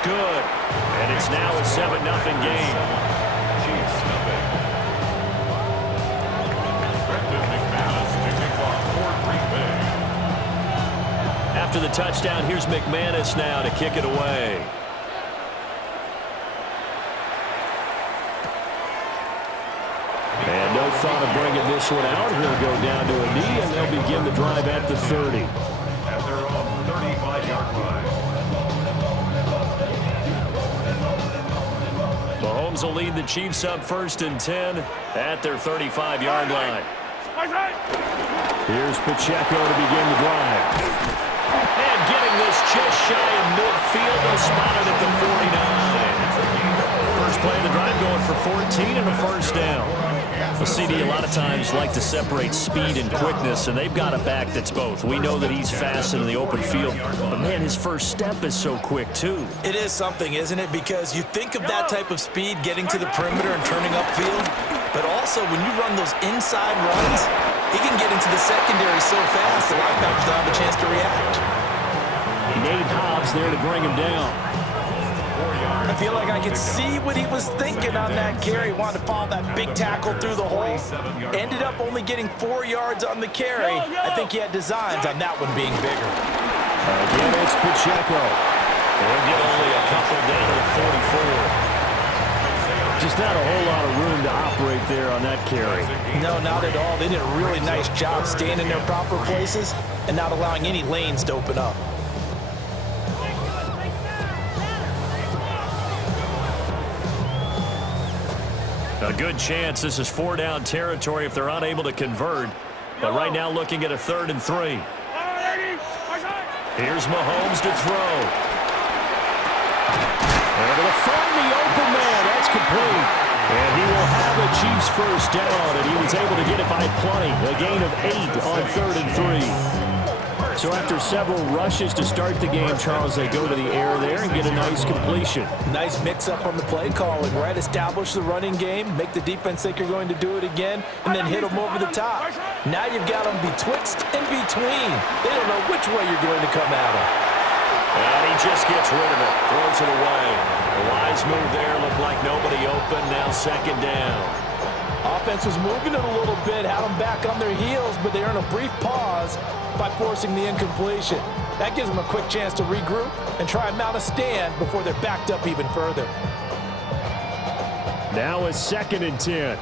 is good. And it's now a 7-0 game. Chiefs nothing. After the touchdown, here's McManus now to kick it away. And no thought of bringing this one out. He'll go down to a knee, and they'll begin the drive at the 30. At their own 35-yard line. Mahomes will lead the Chiefs up 1st and 10 at their 35-yard line. Here's Pacheco to begin the drive. And getting this just shy of midfield. They'll spot it at the 49. First play of the drive going for 14 and a first down. Well, CD, a lot of times like to separate speed and quickness, and they've got a back that's both. We know that he's fast in the open field, but, man, his first step is so quick, too. It is something, isn't it? Because you think of that type of speed getting to the perimeter and turning upfield, but also when you run those inside runs, he can get into the secondary so fast, the linebackers don't have a chance to react. Nate Hobbs there to bring him down. I feel like I could see what he was thinking on that carry. Wanted to follow that big tackle through the hole. Ended up only getting 4 yards on the carry. I think he had designs on that one being bigger. Again, it's Pacheco. They'll get only a couple down to the 44. Just not a whole lot of room to operate there on that carry. No, not at all. They did a really nice job staying in their proper places and not allowing any lanes to open up. A good chance this is 4-down territory if they're unable to convert. But right now looking at a 3rd and 3. Here's Mahomes to throw. Able to find the open man. That's complete. And he will have a Chiefs first down, and he was able to get it by plenty. A gain of 8 on 3rd and 3. So after several rushes to start the game, Charles, they go to the air there and get a nice completion. Nice mix-up on the play calling, right? Establish the running game, make the defense think you're going to do it again, and then hit them over the top. Now you've got them betwixt and between. They don't know which way you're going to come at them. And he just gets rid of it, throws it away. A wise move there, looked like nobody open, now 2nd down. Offense was moving it a little bit, had them back on their heels, but they earn a brief pause by forcing the incompletion. That gives them a quick chance to regroup and try and mount a stand before they're backed up even further. Now a 2nd and 10.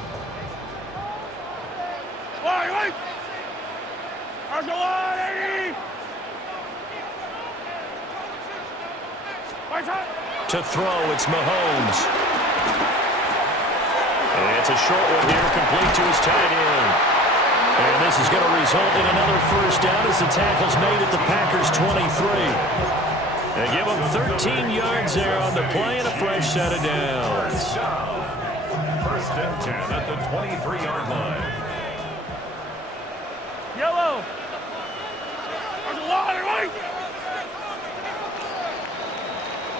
To throw, it's Mahomes. And it's a short one here, complete to his tight end. And this is going to result in another first down as the tackle's made at the Packers' 23. They give them 13 yards there on the play and a fresh set of downs. 1st and 10 at the 23-yard line. Yellow.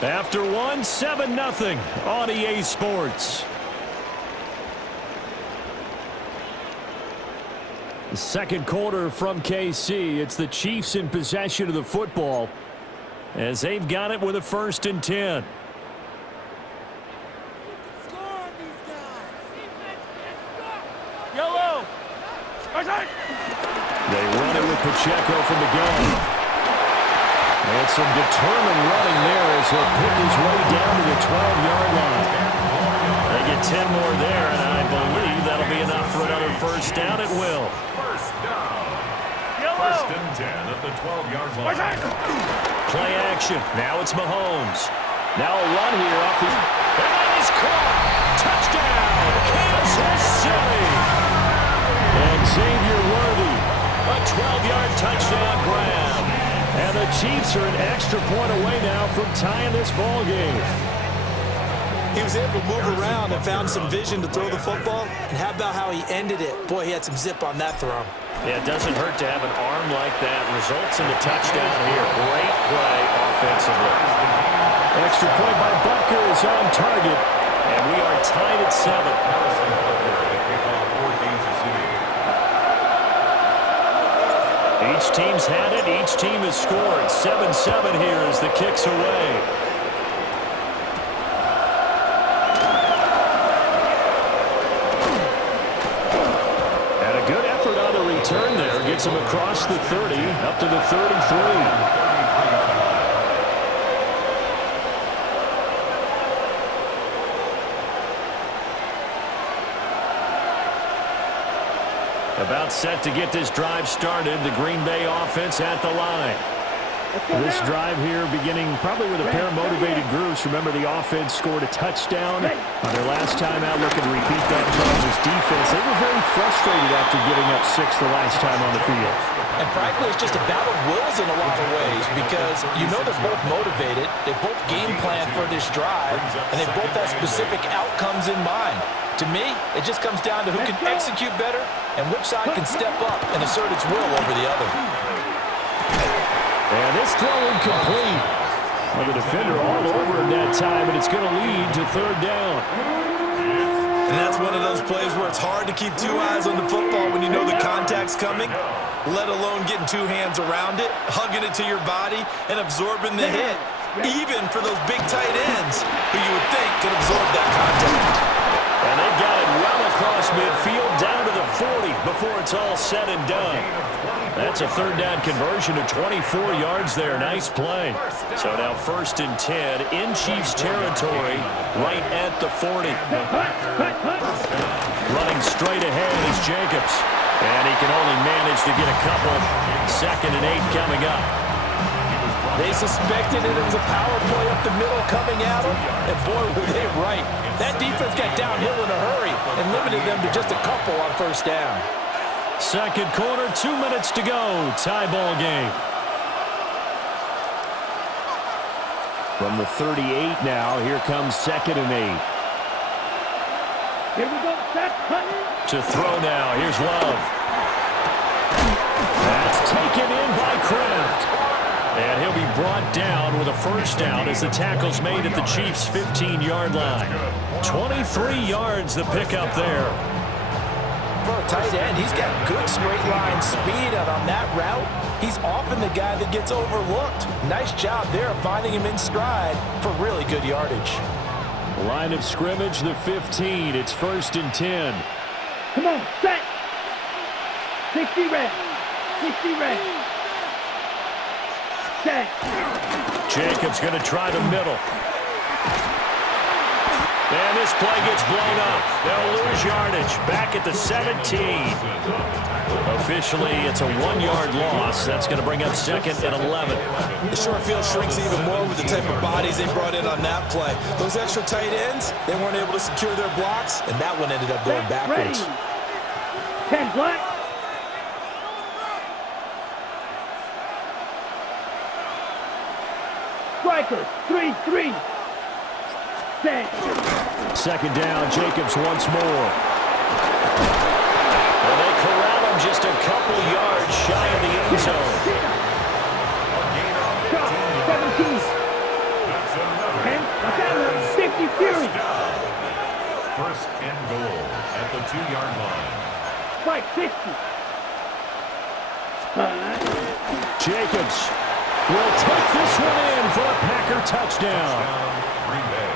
After one, 7-0 on EA Sports. The 2nd quarter from KC. It's the Chiefs in possession of the football as they've got it with a 1st and 10. Yellow. They run it with Pacheco from the gun. And some determined running there as he'll pick his way down to the 12-yard line. They get 10 more there, and I believe that'll be enough for another first down. It will. First down. 1st and 10 at the 12-yard line. Play action. Now it's Mahomes. Now a run here off the... And that is caught. Touchdown, Kansas City. And Xavier Worthy, a 12-yard touchdown grab. And the Chiefs are an extra point away now from tying this ball game. He was able to move around and found some vision to throw the football. And how about how he ended it? Boy, he had some zip on that throw. Yeah, it doesn't hurt to have an arm like that. Results in the touchdown here. Great play offensively. Extra point by Butker is on target. And we are tied at 7. Each team's had it. Each team has scored. 7-7 here as the kick's away. gets him across the 30, up to the 33. About set to get this drive started. The Green Bay offense at the line. This drive here beginning probably with a pair of motivated groups. Remember, the offense scored a touchdown on their last time out. Looking to repeat that Chargers defense. They were very frustrated after giving up 6 the last time on the field. And frankly, it's just a battle of wills in a lot of ways because you know they're both motivated. They both game plan for this drive, and they both have specific outcomes in mind. To me, it just comes down to who can execute better and which side can step up and assert its will over the other. And this throw incomplete. Well, the defender all over him that time, and it's going to lead to 3rd down. And that's one of those plays where it's hard to keep 2 eyes on the football when you know the contact's coming, let alone getting 2 hands around it, hugging it to your body, and absorbing the hit, even for those big tight ends who you would think could absorb that contact. And they've got it well across midfield down to the 40 before it's all said and done. That's a 3rd down conversion to 24 yards there. Nice play. So now 1st and 10 in Chiefs territory right at the 40. Running straight ahead is Jacobs. And he can only manage to get a couple. 2nd and 8 coming up. They suspected it was a power play up the middle coming at them, and boy, were they right. That defense got downhill in a hurry and limited them to just a couple on 1st down. 2nd quarter, 2 minutes to go. Tie ball game. From the 38 now, here comes 2nd and 8. Here we go, set, to throw now, here's Love. That's taken in by Kraft. And he'll be brought down with a 1st down as the tackle's made at the Chiefs' 15-yard line. 23 yards the pickup there. For a tight end, he's got good straight line speed, and on that route, he's often the guy that gets overlooked. Nice job there finding him in stride for really good yardage. Line of scrimmage, the 15. It's 1st and 10. Come on, set. 60 red. 60 red. Set. Jacobs going to try the middle. And this play gets blown up. They'll lose yardage. Back at the 17. Officially, it's a 1-yard loss. That's going to bring up 2nd and 11. The short field shrinks even more with the type of bodies they brought in on that play. Those extra tight ends, they weren't able to secure their blocks, and that one ended up going backwards. 10 black. Striker, 3-3. Set. 2nd down, Jacobs once more. And they corral him just a couple yards shy of the end zone. 17. 50 Fury. 1st and goal at the 2-yard line. Spike 60. Jacobs will take this one in for a Packer touchdown. Green Bay.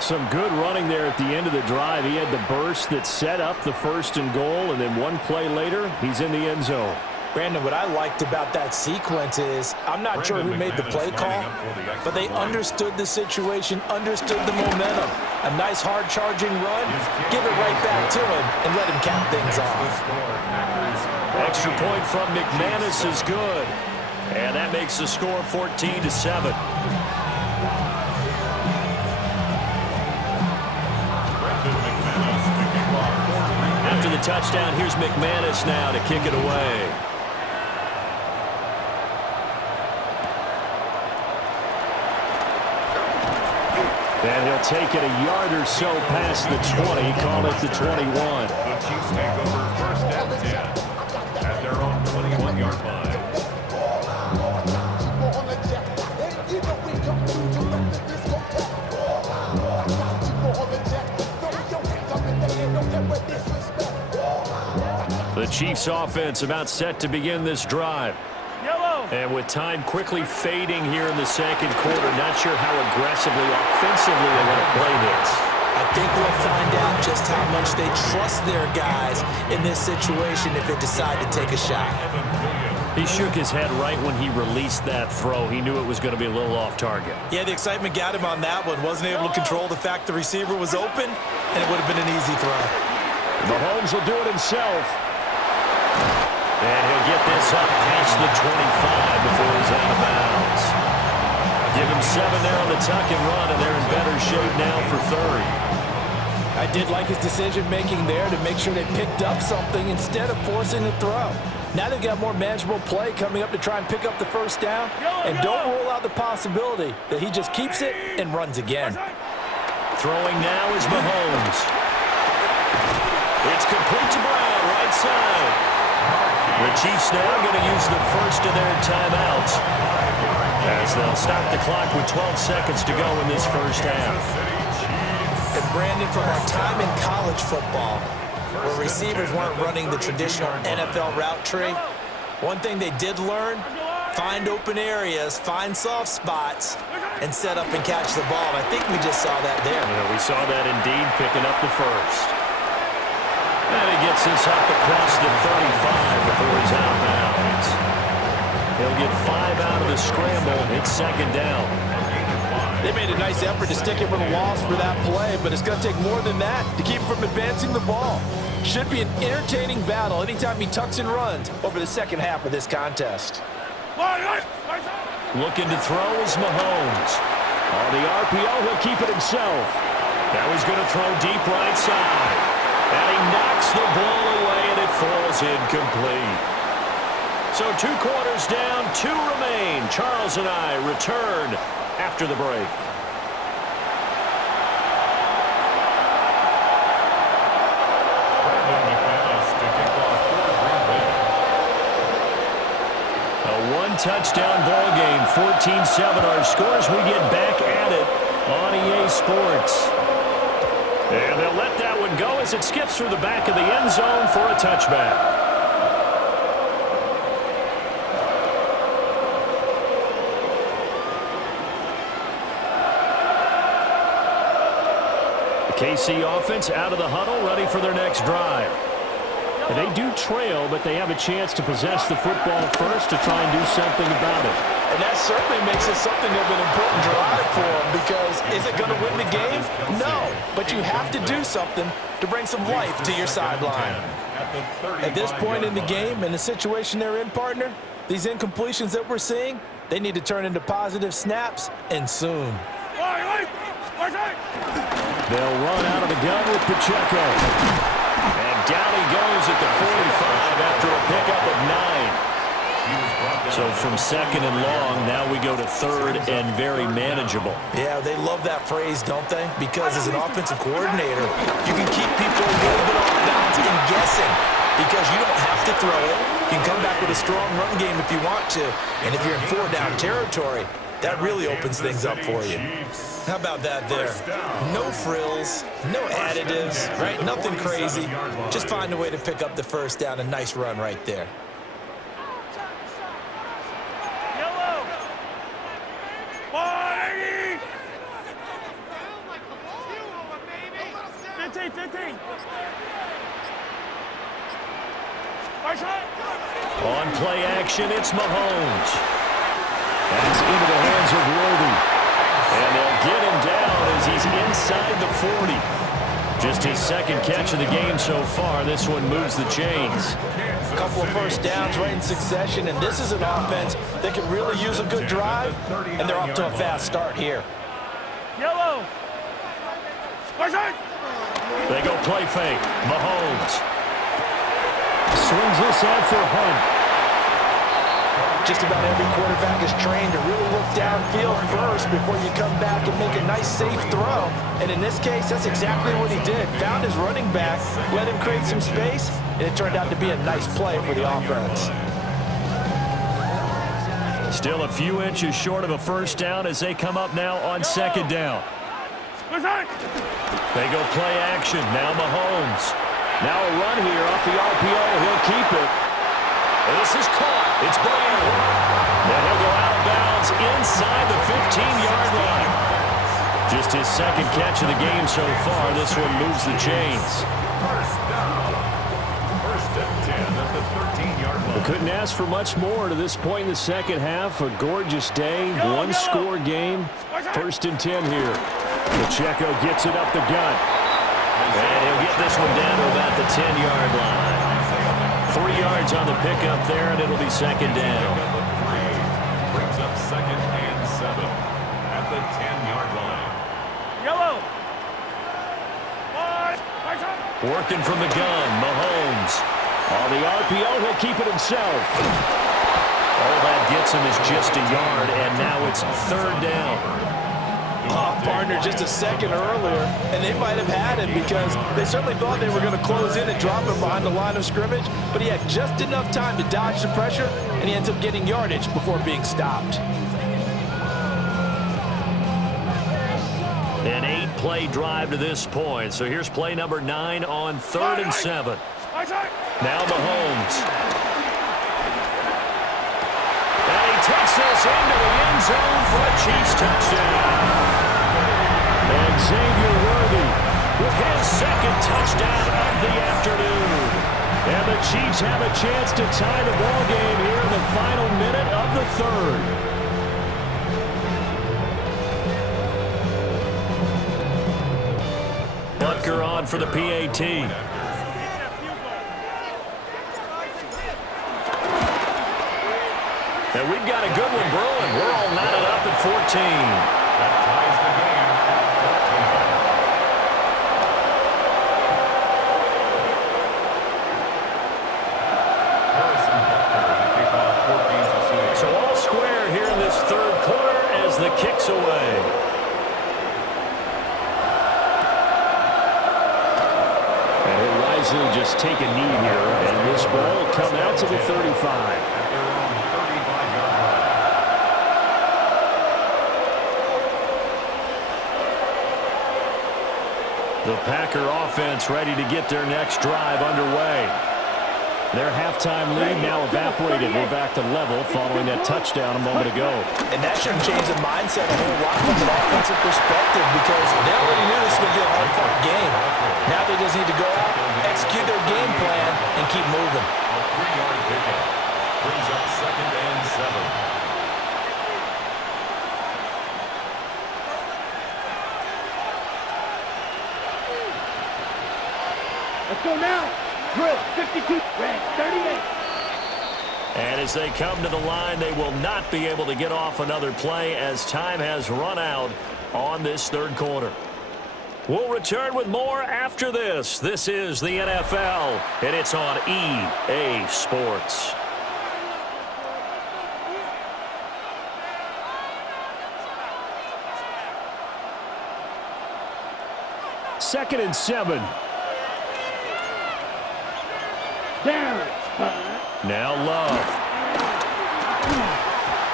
Some good running there at the end of the drive. He had the burst that set up the 1st and goal, and then one play later, he's in the end zone. Brandon, what I liked about that sequence is I'm not sure who made the play call, but they understood the situation, understood the momentum. A nice hard charging run, give it right back to him, and let him cap things off. Extra point from McManus is good. And that makes the score 14-7. After the touchdown, here's McManus now to kick it away. And he'll take it a yard or so past the 20, call it the 21. The Chiefs take over 1st and 10 at their own 21-yard line. The Chiefs offense about set to begin this drive. Yellow. And with time quickly fading here in the 2nd quarter, not sure how aggressively, offensively they want to play this. I think we'll find out just how much they trust their guys in this situation if they decide to take a shot. He shook his head right when he released that throw. He knew it was going to be a little off target. Yeah, the excitement got him on that one. Wasn't able to control the fact the receiver was open, and it would have been an easy throw. Mahomes will do it himself. And he'll get this up past the 25 before he's out of bounds. Give him 7 there on the tuck and run, and they're in better shape now for third. I did like his decision-making there to make sure they picked up something instead of forcing the throw. Now they've got more manageable play coming up to try and pick up the first down, and don't rule out the possibility that he just keeps it and runs again. Throwing now is Mahomes. It's complete to Brown, right side. The Chiefs now going to use the first of their timeouts as they'll stop the clock with 12 seconds to go in this first half. And Brandon, from our time in college football, where receivers weren't running the traditional NFL route tree, one thing they did learn, find open areas, find soft spots, and set up and catch the ball. And I think we just saw that there. Yeah, we saw that indeed, picking up the first. And he gets this up across the 35 before he's out of bounds. He'll get 5 out of the scramble. It's second down. They made a nice effort to stick it with a loss for that play, but it's going to take more than that to keep him from advancing the ball. Should be an entertaining battle anytime he tucks and runs over the second half of this contest. Looking to throw is Mahomes. On the RPO, he'll keep it himself. Now he's going to throw deep right side. And he knocks the ball away, and it falls incomplete. So 2 quarters down, 2 remain. Charles and I return after the break. A 1-touchdown ball game, 14-7 our scores. We get back at it on EA Sports. And they'll let that one go as it skips through the back of the end zone for a touchback. The KC offense out of the huddle, ready for their next drive. And they do trail, but they have a chance to possess the football first to try and do something about it. And that certainly makes it something of an important drive for them, because is it going to win the game? No, but you have to do something to bring some life to your sideline. At this point in the game, in the situation they're in, partner, these incompletions that we're seeing, they need to turn into positive snaps, and soon. They'll run out of the gun with Pacheco. And down he goes at the 45 after a pickup of 9. So from second and long, now we go to third and very manageable. Yeah, they love that phrase, don't they? Because as an offensive coordinator, you can keep people a little bit off balance and guessing, because you don't have to throw it. You can come back with a strong run game if you want to. And if you're in 4-down territory, that really opens things up for you. How about that there? No frills, no additives, right? Nothing crazy. Just find a way to pick up the first down. A nice run right there. On play action, it's Mahomes. That's into the hands of Worthy. And they'll get him down as he's inside the 40. Just his second catch of the game so far. This one moves the chains. A couple of first downs right in succession, and this is an offense that can really use a good drive, and they're off to a fast start here. Yellow. They go play fake. Mahomes swings this out for Hunt. Just about every quarterback is trained to really look downfield first before you come back and make a nice, safe throw. And in this case, that's exactly what he did. Found his running back, let him create some space, and it turned out to be a nice play for the offense. Still a few inches short of a first down as they come up now on second down. They go play action. Now Mahomes. Now a run here off the RPO. He'll keep it. And this is caught. It's Brown. And he'll go out of bounds inside the 15-yard line. Just Just his second catch of the game so far. This one moves the chains. First down. First and 10 at the 13-yard line. We couldn't ask for much more to this point in the second half. A gorgeous day, one-score game. First and 10 here. Pacheco gets it up the gut. And he'll get this one down to about the 10-yard line. 3 yards on the pickup there, and it'll be second down. Brings up second and 7 at the 10-yard line. Yellow. Working from the gun, Mahomes. On the RPO, he'll keep it himself. All that gets him is just a yard, and now it's third down. Partner just a second earlier, and they might have had him because they certainly thought they were going to close in and drop him behind the line of scrimmage, but he had just enough time to dodge the pressure, and he ends up getting yardage before being stopped. An 8-play drive to this point, so here's play number 9 on 3rd and 7. Now Mahomes. And he takes this into the end zone for a Chiefs touchdown. And Xavier Worthy with his second touchdown of the afternoon. And the Chiefs have a chance to tie the ball game here in the final minute of the third. Butker on for the PAT. And we've got a good one brewing. We're all knotted up at 14. That ties the game. So all square here in this third quarter as the kick's away. And he'll wisely just take a knee here, and this ball will come out to the 35. The Packer offense ready to get their next drive underway. Their halftime lead now evaporated. We're back to level following that touchdown a moment ago. And that shouldn't change the mindset a whole lot from an offensive perspective because they already knew this was going to be a hard-fought game. Now they just need to go out, execute their game plan, and keep moving. A 3-yard pickup brings up second and 7. Let's go now. Drill, 52, red, 38. And as they come to the line, they will not be able to get off another play as time has run out on this third quarter. We'll return with more after this. This is the NFL, and it's on EA Sports. Second and 7. Down. Now Love.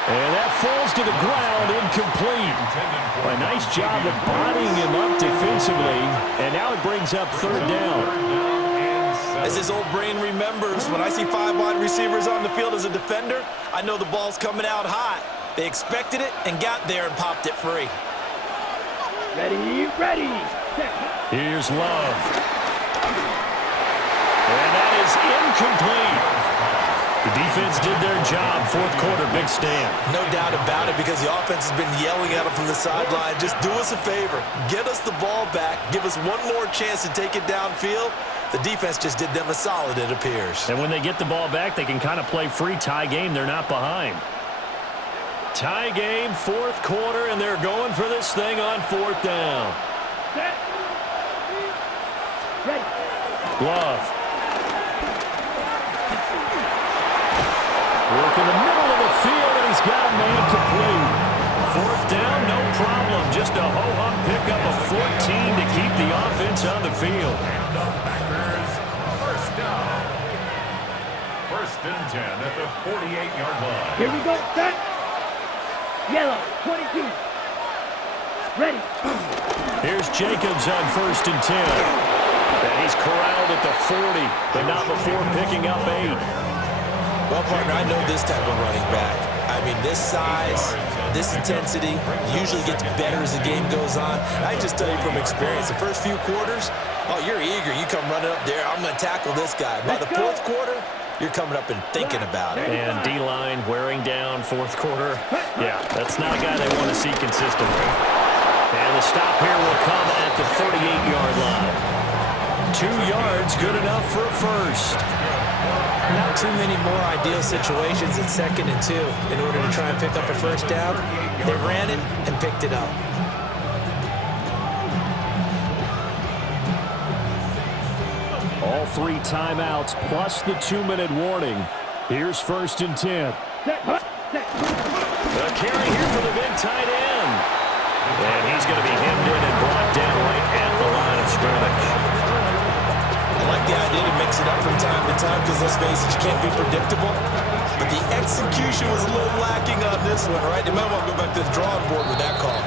And that falls to the ground, incomplete. A nice job of bodying him up defensively, and now it brings up third down. As his old brain remembers, when I see 5 wide receivers on the field as a defender, I know the ball's coming out hot. They expected it and got there and popped it free. Ready, ready. Here's Love. And that is incomplete. The defense did their job. Fourth quarter, big stand. No doubt about it because the offense has been yelling at them from the sideline. Just do us a favor. Get us the ball back. Give us one more chance to take it downfield. The defense just did them a solid, it appears. And when they get the ball back, they can kind of play free tie game. They're not behind. Tie game, fourth quarter, and they're going for this thing on fourth down. Set. Ready. Love. Work in the middle of the field, and he's got a man complete. Fourth down, no problem. Just a ho-hum pickup of 14 to keep the offense on the field. And the Packers, first down. First and 10 at the 48-yard line. Here we go. Set. Yellow, 22. Ready. Here's Jacobs on first and 10. And he's corralled at the 40, but not before picking up 8. Well, partner, I know this type of running back. I I mean, this size, this intensity usually gets better as the game goes on. I just tell you from experience, the first few quarters, oh, you're eager. You come running up there, I'm going to tackle this guy. By the fourth quarter, you're coming up and thinking about it. And D-line wearing down fourth quarter. Yeah, that's not a guy they want to see consistently. And the stop here will come at the 48-yard line. 2 yards, good enough for a first. Not too many more ideal situations in 2nd and 2 in order to try and pick up a first down. They ran it and picked it up. All 3 timeouts plus the 2-minute warning. Here's 1st and 10. A carry here for the big tight end. And he's going to be hemmed in and brought down right at the line of scrimmage. I like the idea to mix it up from time to time because, let's face it, you can't be predictable. But the execution was a little lacking on this one, right? They might want to go back to the drawing board with that call.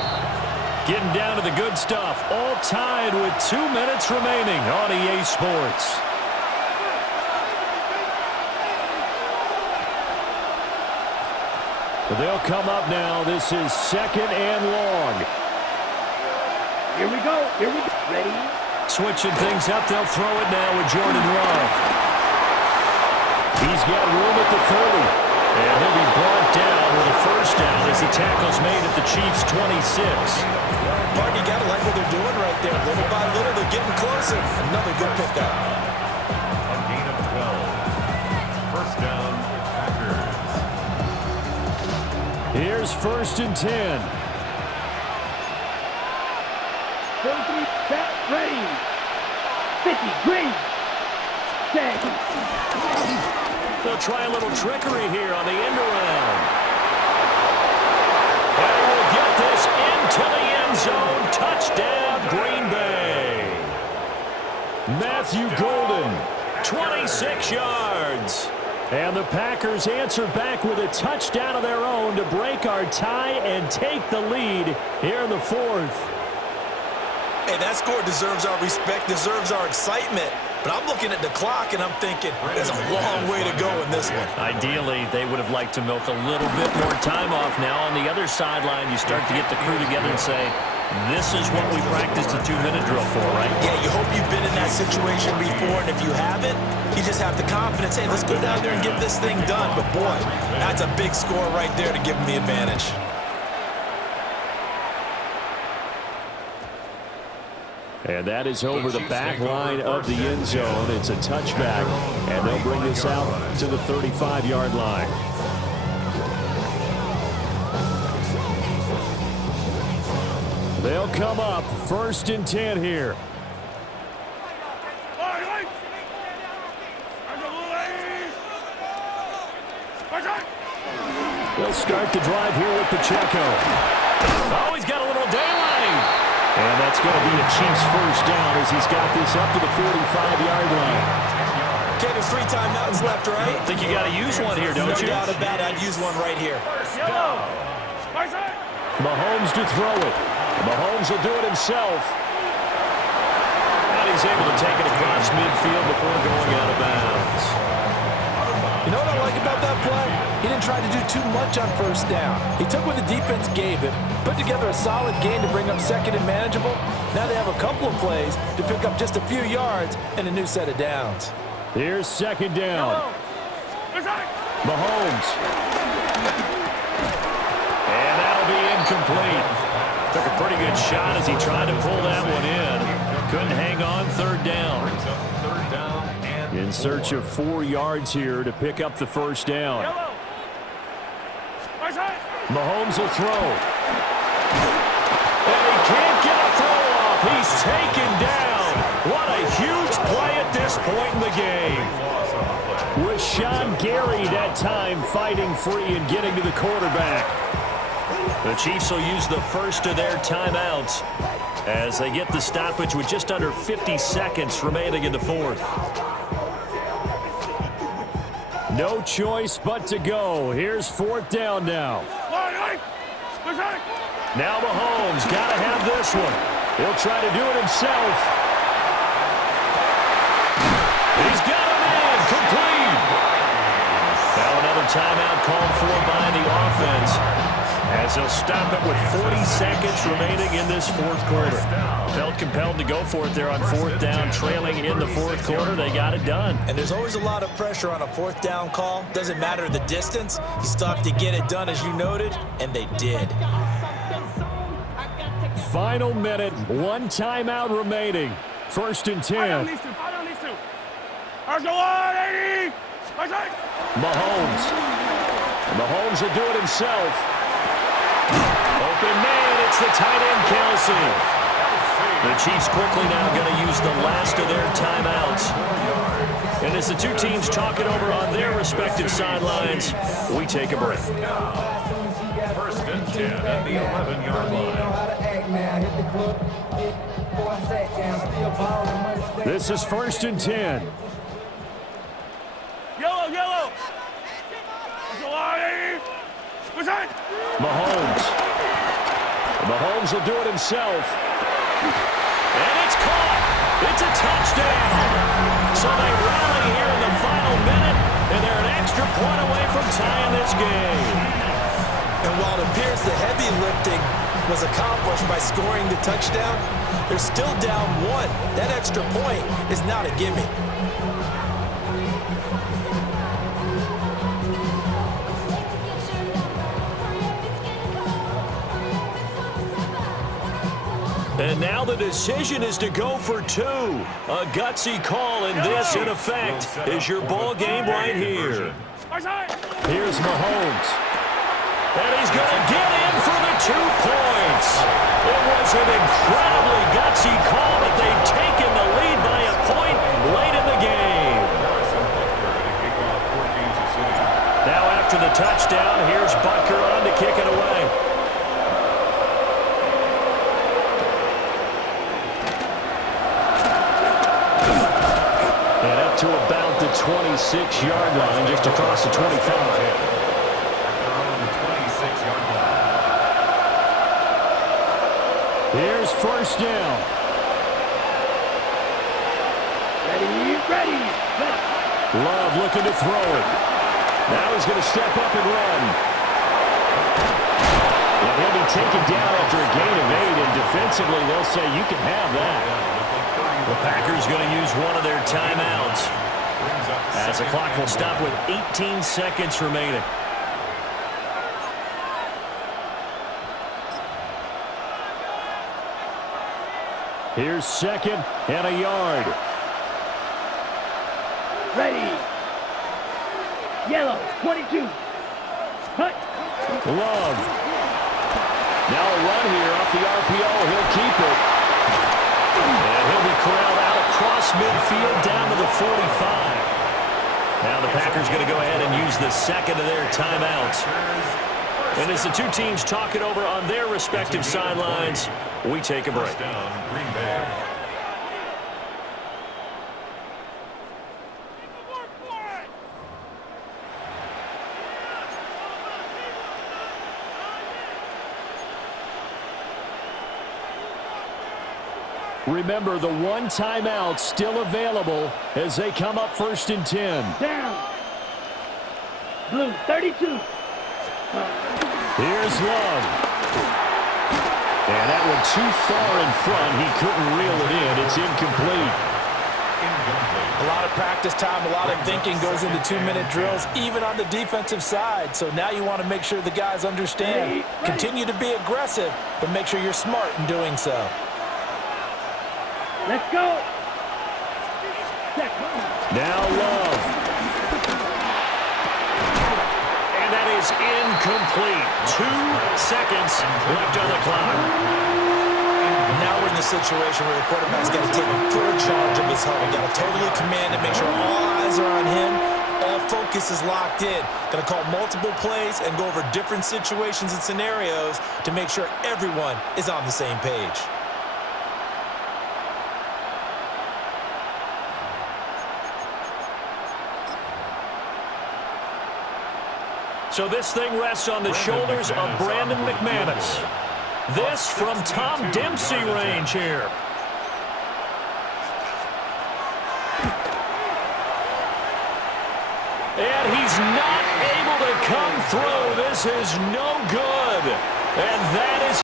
Getting down to the good stuff. All tied with 2 minutes remaining on EA Sports. They'll come up now. This is 2nd and long. Here we go. Ready? Switching things up, they'll throw it now with Jordan Love. He's got room at the 30. And he'll be brought down with a first down as the tackle's made at the Chiefs' 26. Mark, you got to like what they're doing right there. Little by little, they're getting closer. Another good pickup. A gain of 12. First down, Packers. Here's 1st and 10. 43, set, ready. 50, green. Set. They'll try a little trickery here on the end around. And he will get this into the end zone. Touchdown, Green Bay. Matthew Golden, 26 yards. And the Packers answer back with a touchdown of their own to break our tie and take the lead here in the 4th. Hey, that score deserves our respect, deserves our excitement. But I'm looking at the clock, and I'm thinking there's a long way to go in this one. Ideally, they would have liked to milk a little bit more time off. Now on the other sideline, you start to get the crew together and say, this is what we practiced a 2-minute drill for, right? Yeah, you hope you've been in that situation before, and if you haven't, you just have the confidence, hey, let's go down there and get this thing done. But, boy, that's a big score right there to give them the advantage. And that is over the back line of the end zone. It's a touchback, and they'll bring this out to the 35-yard line. They'll come up 1st and 10 here. They'll start the drive here with Pacheco. Oh, he's got a little daylight. And that's going to be a Chiefs first down as he's got this up to the 45-yard line. Okay, there's 3 timeouts left, right? I think you got to use one here, don't you? No doubt about it. I'd use one right here. Mahomes to throw it. Mahomes will do it himself. And he's able to take it across midfield before going out of bounds. You know what I like about that play? He didn't try to do too much on first down. He took what the defense gave him, put together a solid gain to bring up 2nd and manageable. Now they have a couple of plays to pick up just a few yards and a new set of downs. Here's 2nd down. Mahomes. And that'll be incomplete. Took a pretty good shot as he tried to pull that one in. Couldn't hang on 3rd down. In search of 4 yards here to pick up the first down. Mahomes will throw. And he can't get a throw off. He's taken down. What a huge play at this point in the game. Rashawn Gary that time fighting free and getting to the quarterback. The Chiefs will use the first of their timeouts as they get the stoppage with just under 50 seconds remaining in the 4th. No choice but to go. Here's 4th down now. Now Mahomes got to have this one. He'll try to do it himself. He's got him in. Complete. Now another timeout called for by the offense. offense as they'll stop it with 40 seconds remaining in this fourth quarter. Felt compelled to go for it there on fourth down, trailing in the fourth quarter. They got it done. And there's always a lot of pressure on a fourth down call. Doesn't matter the distance. You still have to get it done, as you noted, and they did. Final minute, one timeout remaining. First and 10. Mahomes. And Mahomes will do it himself. Open man, it's the tight end, Kelsey. The Chiefs quickly now going to use the last of their timeouts. And as the two teams talk it over on their respective sidelines, we take a break. First and 10 at the 11-yard line. This is first and 10. Yellow. Mahomes. Mahomes will do it himself. And it's caught. It's a touchdown. So they rally here in the final minute, and they're an extra point away from tying this game. And while it appears the heavy lifting was accomplished by scoring the touchdown, they're still down one. That extra point is not a gimme. And now the decision is to go for two. A gutsy call, and this, in effect, is your ball game right here. Here's Mahomes. And he's going to get in for the 2 points. It was an incredibly gutsy call, but they've taken the lead by a point late in the game. Now after the touchdown, here's Butker on to kick it away. To about the 26-yard line, just across the 25. Here's first down. Ready. Love looking to throw it. Now he's going to step up and run. And he'll be taken down after a gain of 8, and defensively they'll say you can have that. The Packers going to use one of their timeouts as the clock will stop with 18 seconds remaining. Here's second and a yard. Ready. Yellow, 22. Hut. Love. Now a run here off the RPO. He'll keep it. And he'll be corralled out across midfield down to the 45. Now the Packers going to go ahead and use the second of their timeouts. And as the two teams talk it over on their respective sidelines, we take a break. Remember, the one timeout still available as they come up first and 10. Down. Blue, 32. Here's Love. And that one too far in front. He couldn't reel it in. It's incomplete. A lot of practice time, a lot of thinking goes into 2-minute drills, even on the defensive side. So now you want to make sure the guys understand. Continue to be aggressive, but make sure you're smart in doing so. Let's go. Now Love. And that is incomplete. 2 seconds left on the clock. Now we're in the situation where the quarterback's got to take full charge of his huddle. Got to totally command and make sure all eyes are on him. All focus is locked in. Going to call multiple plays and go over different situations and scenarios to make sure everyone is on the same page. So this thing rests on the shoulders of Brandon McManus. This from Tom Dempsey range here. And he's not able to come throw. This is no good. And that is